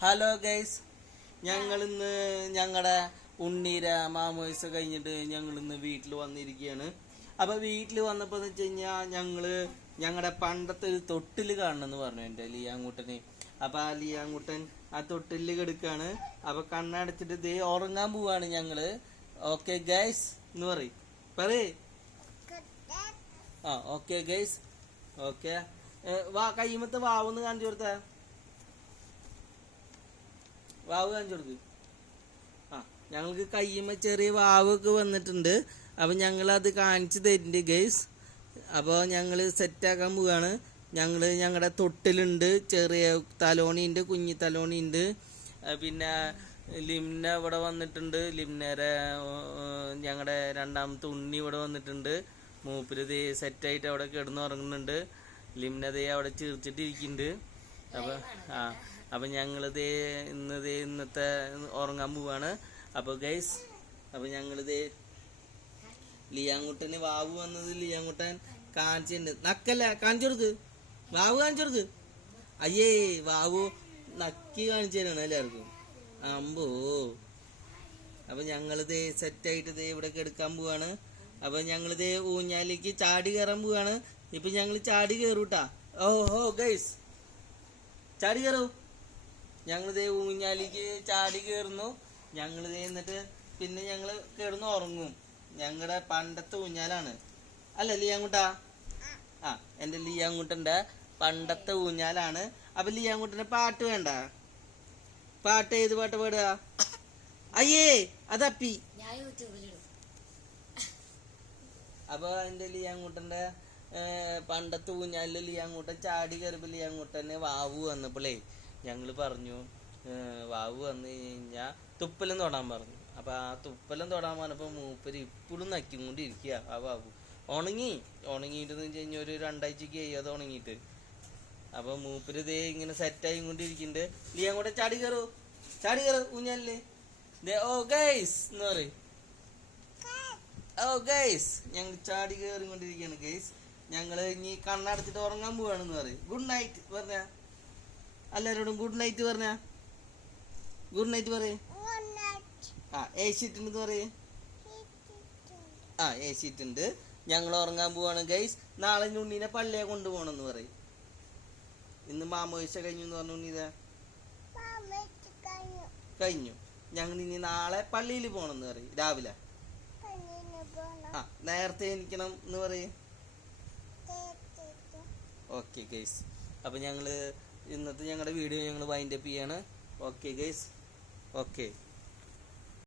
Hello guys, ഞങ്ങൾ ഇന്ന് ഞങ്ങളുടെ ഉണ്ണീര മാമോയിസ് കഴിഞ്ഞിട്ട് ഞങ്ങൾ ഇന്ന് വീട്ടിൽ വന്നിരിക്കുകയാണ്. അപ്പൊ വീട്ടിൽ വന്നപ്പോ എന്ന് വെച്ച് കഴിഞ്ഞാൽ ഞങ്ങളുടെ പണ്ടത്തെ ഒരു തൊട്ടില് കാണണമെന്ന് പറഞ്ഞു എൻ്റെ ലിയാങ്കുട്ടന്. അപ്പൊ ആ ലിയാങ്കുട്ടൻ ആ തൊട്ടില് കിടക്കാണ്. അപ്പൊ കണ്ണടച്ചിട്ട് ദേ ഉറങ്ങാൻ പോവാണ് ഞങ്ങള്. ഓക്കെ ഗൈസ് എന്ന് പറയേ. ആ ഓക്കെ ഗൈസ്. ഓക്കെ, കയ്യുമത്തെ വാവൊന്ന് കാണിച്ചു കൊടുത്ത. വാവ് കാണിച്ചു കൊടുക്ക്. ആ, ഞങ്ങൾക്ക് കയ്യുമ്മ ചെറിയ വാവൊക്കെ വന്നിട്ടുണ്ട്. അപ്പൊ ഞങ്ങളത് കാണിച്ചു തരുന്നുണ്ട് ഗൈസ്. അപ്പോൾ ഞങ്ങൾ സെറ്റാക്കാൻ പോവാണ്. ഞങ്ങളുടെ തൊട്ടിലുണ്ട്, ചെറിയ തലോണിയുണ്ട്, കുഞ്ഞി തലോണിയുണ്ട്. പിന്നെ ലിംന ഇവിടെ വന്നിട്ടുണ്ട്. ലിംനയുടെ ഞങ്ങളുടെ രണ്ടാമത്തെ ഉണ്ണി ഇവിടെ വന്നിട്ടുണ്ട്. മൂപ്പര് സെറ്റായിട്ട് അവിടെ കിടന്നുറങ്ങുന്നുണ്ട്. ലിംനതേ അവിടെ ചിരിച്ചിട്ടിരിക്കുന്നുണ്ട്. അപ്പൊ ഞങ്ങളിതേ ഇന്നത്തെ ഉറങ്ങാൻ പോവാണ്. അപ്പൊ ഗൈസ്, അപ്പൊ ഞങ്ങളിതേ ലിയാങ്കുട്ടന് വാവ് വന്നത് ലിയാങ്കുട്ടൻ കാണിച്ചിട്ടുണ്ട്. നക്കല്ല, കാണിച്ചു കൊടുക്ക്. വാവ് കാണിച്ചു കൊടുക്ക്. അയ്യേ, വാവു നക്കി കാണിച്ചു തരാണ് എല്ലാവർക്കും. അമ്പോ. അപ്പൊ ഞങ്ങളിതേ സെറ്റായിട്ട് ദേ ഇവിടെ എടുക്കാൻ പോവാണ്. അപ്പൊ ഞങ്ങളിതേ ഊഞ്ഞാലേക്ക് ചാടി കയറാൻ പോവാണ്. ഇപ്പൊ ഞങ്ങൾ ചാടി കയറൂട്ടാ. ഓഹോ ഗൈസ്, ചാടി കയറൂ. ഞങ്ങളിതേ ഊഞ്ഞാലിക്ക് ചാടി കയറുന്നു. ഞങ്ങളിതേ എന്നിട്ട് പിന്നെ ഞങ്ങൾ കിടന്ന് ഉറങ്ങും. ഞങ്ങളുടെ പണ്ടത്തെ ഊഞ്ഞാലാണ് അല്ല ലിയാങ്കുട്ടാ? ആ, എൻ്റെ ലിയാങ്കുട്ടൻ്റെ പണ്ടത്തെ ഊഞ്ഞാലാണ്. അപ്പൊ ലിയാങ്കുട്ടൻ്റെ പാട്ട് വേണ്ട? പാട്ട് ഏത് പാട്ട് പാടുക? അയ്യേ, അതപ്പി. അപ്പൊ എൻ്റെ ലിയാങ്കുട്ടൻ്റെ പണ്ടത്തെ ഊഞ്ഞാലിൽ ലിയാങ്കുട്ടൻ ചാടി കയറിയപ്പോൾ ലിയാങ്കുട്ടന് വാവു വന്നപ്പോളേ ഞങ്ങൾ പറഞ്ഞു, വാവു വന്നു കഴിഞ്ഞാൽ തുപ്പലം തൊടാൻ പറഞ്ഞു. അപ്പൊ ആ തുപ്പലം തൊടാൻ പറഞ്ഞപ്പോൾ മൂപ്പര് ഇപ്പോഴും നക്കിക്കൊണ്ടിരിക്കുക. ആ വാവു ഉണങ്ങിയിട്ടെന്ന് വെച്ച് കഴിഞ്ഞാൽ ഒരു 2 ആഴ്ചക്ക് അത് ഉണങ്ങിയിട്ട്. അപ്പൊ മൂപ്പര് ഇതേ ഇങ്ങനെ സെറ്റായി കൊണ്ടിരിക്കുന്നുണ്ട്. ലിയാങ്കുട്ടൻ ചാടി കയറൂ ഊഞ്ഞാലില്. ഓ ഗൈസ് എന്ന് പറയും. ഓ ഗൈസ്, ഞങ്ങൾ ചാടി കയറിക്കൊണ്ടിരിക്കുകയാണ് ഗൈസ്. ഞങ്ങൾ ഇനി കണ്ണടച്ചിട്ട് ഉറങ്ങാൻ പോവാണെന്ന് പറയും. ഗുഡ് നൈറ്റ് പറഞ്ഞ എല്ലാവരോടും ഗുഡ് നൈറ്റ് പറഞ്ഞ. ഗുഡ് നൈറ്റ് പറയേ. ആ, ഏഷ്യട്ടുണ്ട് പറയേ. ആ, ഏഷ്യട്ടുണ്ട്. ഞങ്ങൾ ഉറങ്ങാൻ പോവാണ് ഗൈസ്. നാളെ ഉണ്ണീനെ പള്ളിയെ കൊണ്ടുപോകണമെന്ന് പറയും. ഇന്ന് മാമോയിസ കഴിഞ്ഞു എന്ന് പറഞ്ഞു. ഉണ്ണീത കഴിഞ്ഞു. ഞങ്ങൾ ഇനി നാളെ പള്ളിയിൽ പോകണമെന്ന് പറയും. രാവിലെ ആ, നേരത്തെ എണീക്കണം എന്ന് പറയും. ഓക്കെ ഗൈസ്, അപ്പൊ ഞങ്ങള് ഇന്നത്തെ ഞങ്ങളുടെ വീഡിയോ ഞങ്ങൾ വൈൻഡപ്പ് ചെയ്യാണ്. Okay guys, okay.